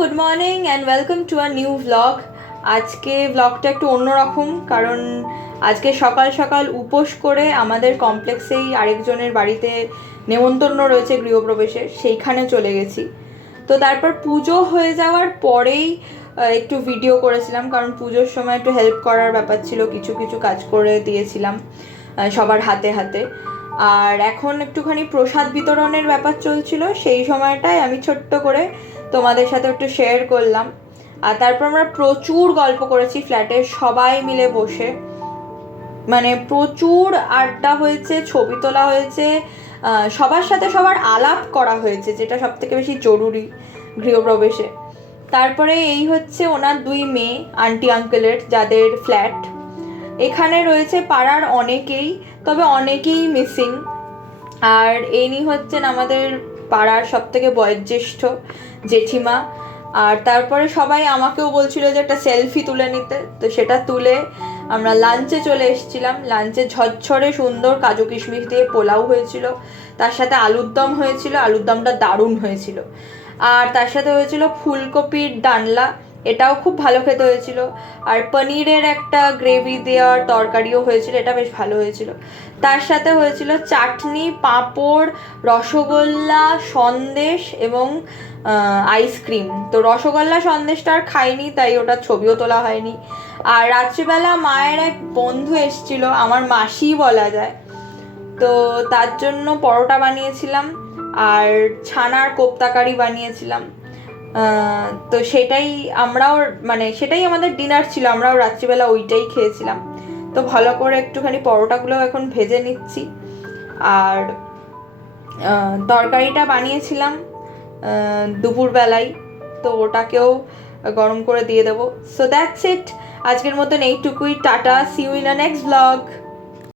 Good morning and welcome to a new vlog. আজকে ভ্লগটা একটু অন্যরকম, কারণ আজকে সকাল সকাল উপোস করে আমাদের কমপ্লেক্সেই আরেকজনের বাড়িতে নেমন্তন্ন রয়েছে গৃহপ্রবেশের, সেইখানে চলে গেছি। তো তারপর পুজো হয়ে যাওয়ার পরেই একটু ভিডিও করেছিলাম, কারণ পুজোর সময় একটু হেল্প করার ব্যাপার ছিল, কিছু কিছু কাজ করে দিয়েছিলাম সবার হাতে হাতে। আর এখন একটুখানি প্রসাদ বিতরণের ব্যাপার চলছিল, সেই সময়টায় আমি ছোট্ট করে তোমাদের সাথে একটু শেয়ার করলাম। আর তারপর আমরা প্রচুর গল্প করেছি ফ্ল্যাটে সবাই মিলে বসে, মানে প্রচুর আড্ডা হয়েছে, ছবি তোলা হয়েছে, সবার সাথে সবার আলাপ করা হয়েছে, যেটা সব থেকে বেশি জরুরি গৃহপ্রবেশে। তারপরে এই হচ্ছে ওনার দুই মেয়ে, আন্টি আঙ্কেলের যাদের ফ্ল্যাট। এখানে রয়েছে পাড়ার অনেকেই, তবে অনেকেই মিসিং। আর ইনি হচ্ছেন আমাদের পাড়ার সব থেকে বয়োজ্যেষ্ঠ জেঠিমা। আর তারপরে সবাই আমাকেও বলছিল যে একটা সেলফি তুলে নিতে, তো সেটা তুলে আমরা লাঞ্চে চলে এসেছিলাম। লাঞ্চে ঝরঝরে সুন্দর কাজু কিশমিশ দিয়ে পোলাও হয়েছিল, তার সাথে আলুর দম হয়েছিল, আলুর দমটা দারুণ হয়েছিল। আর তার সাথে হয়েছিল ফুলকপির ডালনা, এটাও খুব ভালো খেতে হয়েছিল। আর পনিরের একটা গ্রেভি দেওয়ার তরকারিও হয়েছিল, এটা বেশ ভালো হয়েছিল। তার সাথে হয়েছিল চাটনি, পাঁপড়, রসগোল্লা, সন্দেশ এবং আইসক্রিম। তো রসগোল্লা সন্দেশটা আর খাইনি, তাই ওটা ছবিও তোলা হয়নি। আর রাত্রিবেলা মায়ের এক বন্ধু এসেছিল, আমার মাসি বলা যায়, তো তার জন্য পরোটা বানিয়েছিলাম আর ছানার কোপ্তাকারি বানিয়েছিলাম। তো সেটাই আমরাও, মানে সেটাই আমাদের ডিনার ছিল, আমরাও রাত্রিবেলা ওইটাই খেয়েছিলাম। তো ভালো করে একটুখানি পরোটাগুলো এখন ভেজে নিচ্ছি। আর তরকারিটা বানিয়েছিলাম দুপুরবেলায়, তো ওটাকেও গরম করে দিয়ে দেবো। সো দ্যাটস ইট, আজকের মতন এইটুকুই। Tata, see you in a next blog.